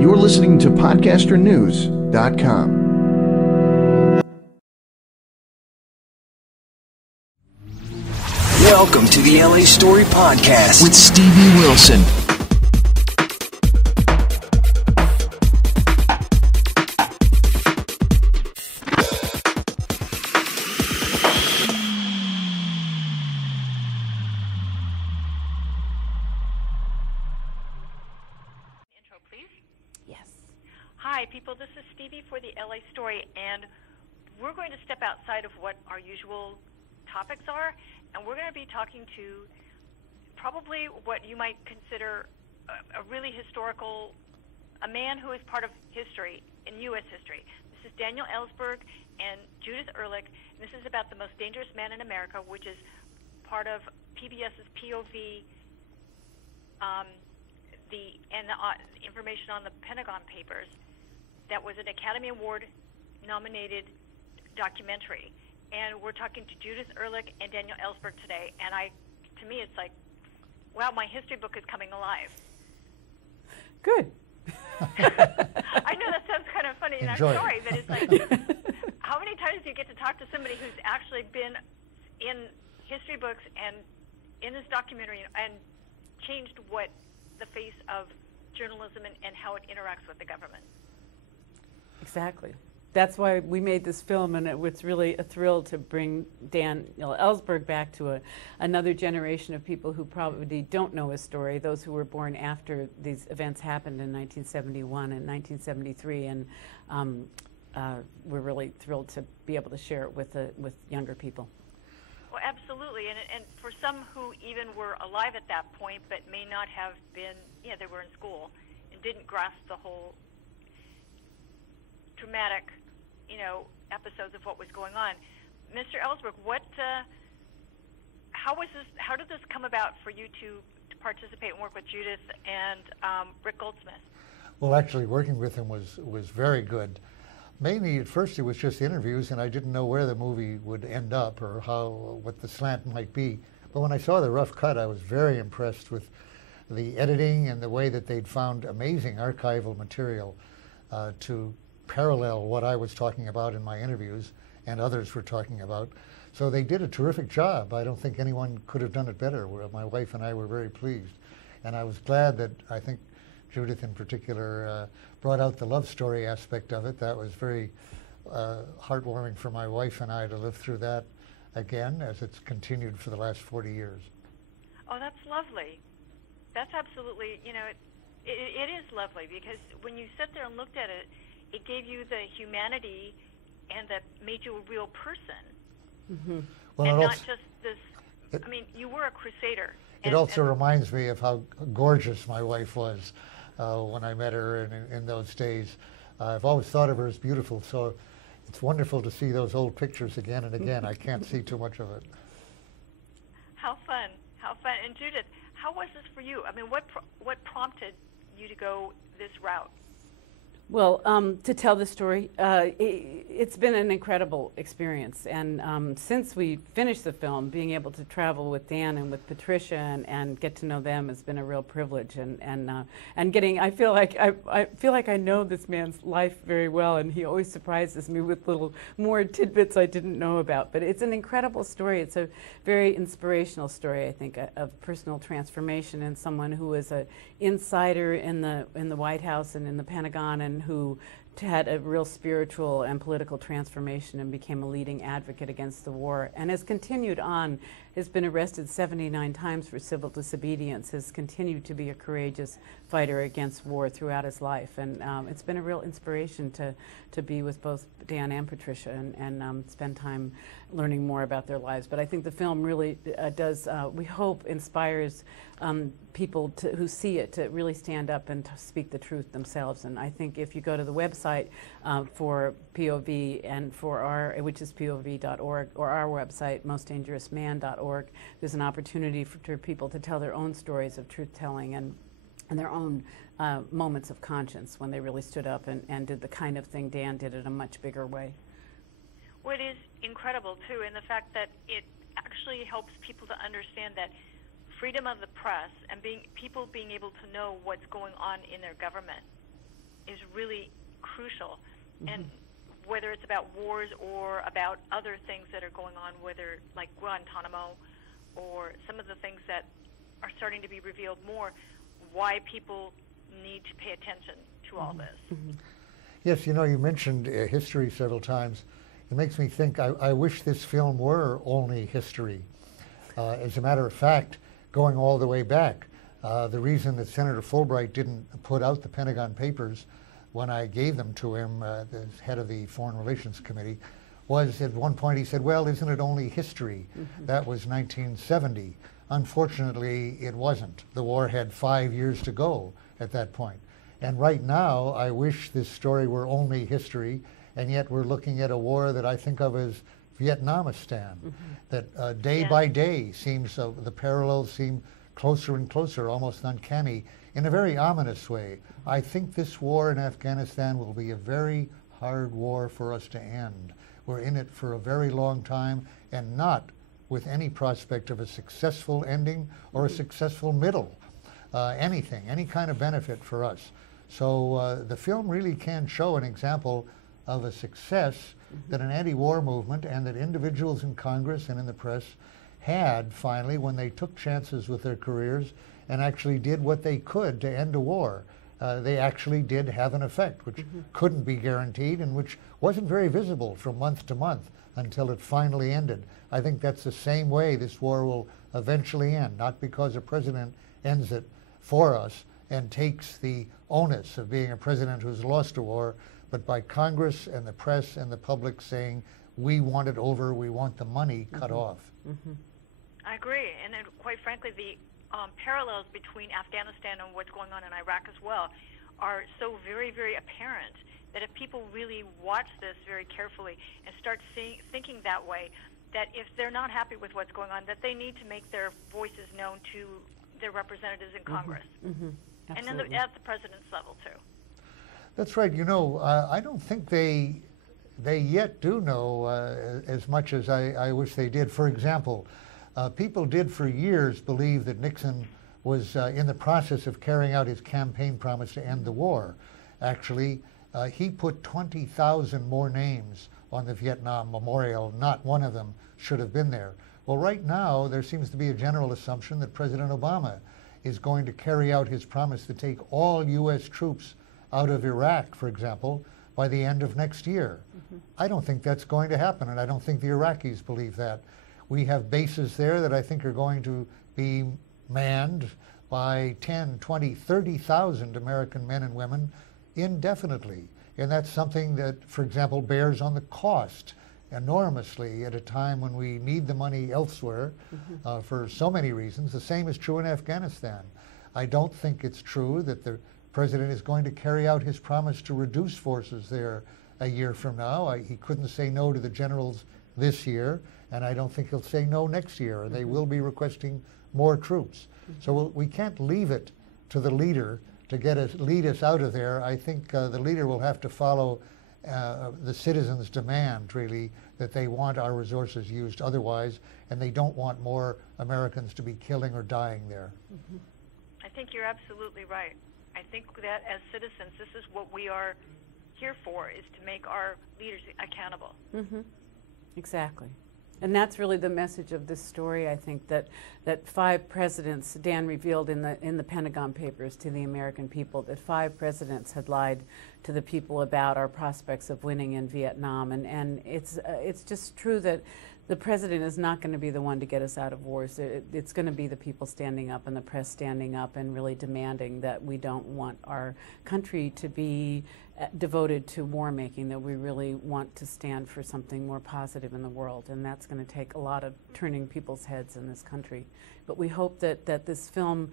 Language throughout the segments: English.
You're listening to podcasternews.com. Welcome to the LA Story Podcast with Stevie Wilson. Hi, people. This is Stevie for the LA Story, and we're going to step outside of what our usual topics are, and we're going to be talking to probably what you might consider a really historical, a man who is part of history, in U.S. history. This is Daniel Ellsberg and Judith Ehrlich, and this is about the most dangerous man in America, which is part of PBS's POV, the information on the Pentagon Papers. That was an Academy Award nominated documentary. And we're talking to Judith Ehrlich and Daniel Ellsberg today. And to me, it's like, wow, my history book is coming alive. Good. I know that sounds kind of funny in our story, but it's like, how many times do you get to talk to somebody who's actually been in history books and in this documentary and changed what the face of journalism and how it interacts with the government? Exactly. That's why we made this film, and it was really a thrill to bring Daniel Ellsberg back to another generation of people who probably don't know his story, those who were born after these events happened in 1971 and 1973, and we're really thrilled to be able to share it with younger people. Well, absolutely, and for some who even were alive at that point but may not have been, they were in school and didn't grasp the whole dramatic, episodes of what was going on. Mr. Ellsberg, how did this come about for you to participate and work with Judith and Rick Goldsmith? Well, actually, working with him was very good. Mainly, at first, it was just interviews, and I didn't know where the movie would end up or what the slant might be. But when I saw the rough cut, I was very impressed with the editing and the way that they'd found amazing archival material to parallel what I was talking about in my interviews and others were talking about. So they did a terrific job. I don't think anyone could have done it better. My wife and I were very pleased. And I was glad that I think Judith in particular brought out the love story aspect of it. That was very heartwarming for my wife and I to live through that again as it's continued for the last 40 years. Oh, that's lovely. That's absolutely, it is lovely because when you sit there and looked at it, it gave you the humanity and that made you a real person. Mm-hmm. Well, and not just this, you were a crusader. It also reminds me of how gorgeous my wife was when I met her in those days. I've always thought of her as beautiful, so it's wonderful to see those old pictures again and again. I can't see too much of it. How fun. And Judith, how was this for you? What prompted you to go this route? Well, to tell the story, it's been an incredible experience. And since we finished the film, being able to travel with Dan and with Patricia and get to know them has been a real privilege. And getting, I feel like I know this man's life very well, and he always surprises me with little more tidbits I didn't know about. But it's an incredible story. It's a very inspirational story, I think, of personal transformation and someone who was an insider in the White House and in the Pentagon, and who had a real spiritual and political transformation and became a leading advocate against the war, and has continued on, has been arrested 79 times for civil disobedience, has continued to be a courageous fighter against war throughout his life. And it's been a real inspiration to be with both Dan and Patricia and spend time learning more about their lives. But I think the film really does, we hope, inspires people who see it to really stand up and to speak the truth themselves. And I think if you go to the website for POV and for our, which is POV.org, or our website, mostdangerousman.org, there's an opportunity for people to tell their own stories of truth-telling and their own moments of conscience when they really stood up and did the kind of thing Dan did in a much bigger way. Well, it is incredible, too, in the fact that it actually helps people to understand that freedom of the press and people being able to know what's going on in their government is really crucial. And whether it's about wars or about other things that are going on, whether like Guantanamo or some of the things that are starting to be revealed more, why people need to pay attention to all this. Yes, you know, you mentioned history several times. It makes me think I wish this film were only history. As a matter of fact, going all the way back, the reason that Senator Fulbright didn't put out the Pentagon Papers when I gave them to him as head of the Foreign Relations Committee was at one point he said, well, isn't it only history? That was 1970. Unfortunately, it wasn't. The war had 5 years to go at that point. And right now, I wish this story were only history, and yet we're looking at a war that I think of as Vietnamistan, that day by day seems, the parallels seem closer and closer, almost uncanny, in a very ominous way. I think this war in Afghanistan will be a very hard war for us to end. We're in it for a very long time, and not with any prospect of a successful ending or a successful middle, anything, any kind of benefit for us. So the film really can show an example of a success that an anti-war movement and that individuals in Congress and in the press had finally when they took chances with their careers and actually did what they could to end a war. They actually did have an effect, which couldn't be guaranteed and which wasn't very visible from month to month until it finally ended. I think that's the same way this war will eventually end, not because a president ends it for us and takes the onus of being a president who's lost a war, but by Congress and the press and the public saying, we want it over, we want the money cut off. I agree, and then, quite frankly, the parallels between Afghanistan and what's going on in Iraq as well are so very, very apparent that if people really watch this very carefully and start thinking that way, that if they're not happy with what's going on, that they need to make their voices known to their representatives in Congress. And then at the president's level, too. That's right. You know, I don't think they yet do know as much as I wish they did. For example, people did for years believe that Nixon was in the process of carrying out his campaign promise to end the war. Actually, he put 20,000 more names on the Vietnam Memorial. Not one of them should have been there. Well, right now, there seems to be a general assumption that President Obama is going to carry out his promise to take all U.S. troops out of Iraq, for example, by the end of next year. I don't think that's going to happen, and I don't think the Iraqis believe that. We have bases there that I think are going to be manned by 10, 20, 30,000 American men and women indefinitely. And that's something that, for example, bears on the cost enormously at a time when we need the money elsewhere for so many reasons. The same is true in Afghanistan. I don't think it's true that the president is going to carry out his promise to reduce forces there a year from now. He couldn't say no to the generals this year, and I don't think he'll say no next year. They will be requesting more troops. So we can't leave it to the leader to lead us out of there. I think the leader will have to follow the citizens' demand, really, that they want our resources used otherwise, and they don't want more Americans to be killing or dying there. I think you're absolutely right. I think that as citizens, this is what we are here for, is to make our leaders accountable. Exactly. And that's really the message of this story, I think, that 5 presidents, Dan revealed in the Pentagon Papers to the American people, that 5 presidents had lied to the people about our prospects of winning in Vietnam. And it's just true that the president is not going to be the one to get us out of wars. It's going to be the people standing up and the press standing up and really demanding that we don't want our country to be devoted to war making, that we really want to stand for something more positive in the world. And that's going to take a lot of turning people's heads in this country. But we hope that this film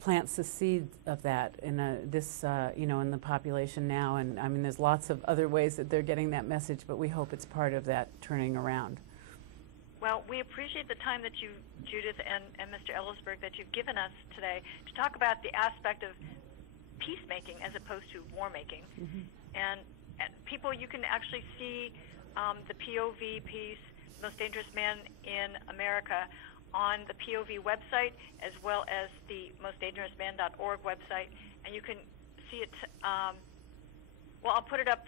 plants the seed of that in in the population now. And I mean, there's lots of other ways that they're getting that message, but we hope it's part of that turning around. Well, we appreciate the time that you, Judith and Mr. Ellsberg, that you've given us today to talk about the aspect of peacemaking as opposed to war making. And people, you can actually see the POV piece, Most Dangerous Man in America, on the POV website as well as the mostdangerousman.org website, and you can see it Well, I'll put it up,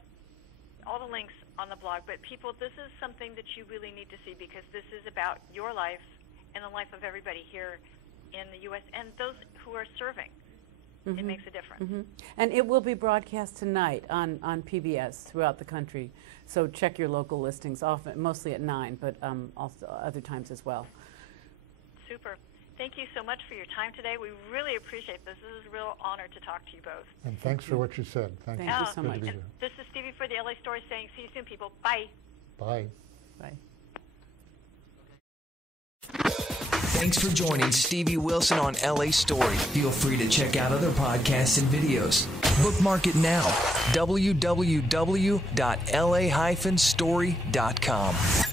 all the links on the blog. But people, this is something that you really need to see, because this is about your life and the life of everybody here in the U.S. and those who are serving. Mm-hmm. It makes a difference. Mm-hmm. And it will be broadcast tonight on PBS throughout the country. So check your local listings, often, mostly at 9, but also other times as well. Super. Thank you so much for your time today. We really appreciate this. This is a real honor to talk to you both. And thanks for what you said. Thank you. Thank you so much. This is Stevie for the LA Story saying, see you soon, people. Bye. Bye. Bye. Thanks for joining Stevie Wilson on LA Story. Feel free to check out other podcasts and videos. Bookmark it now. www.la-story.com.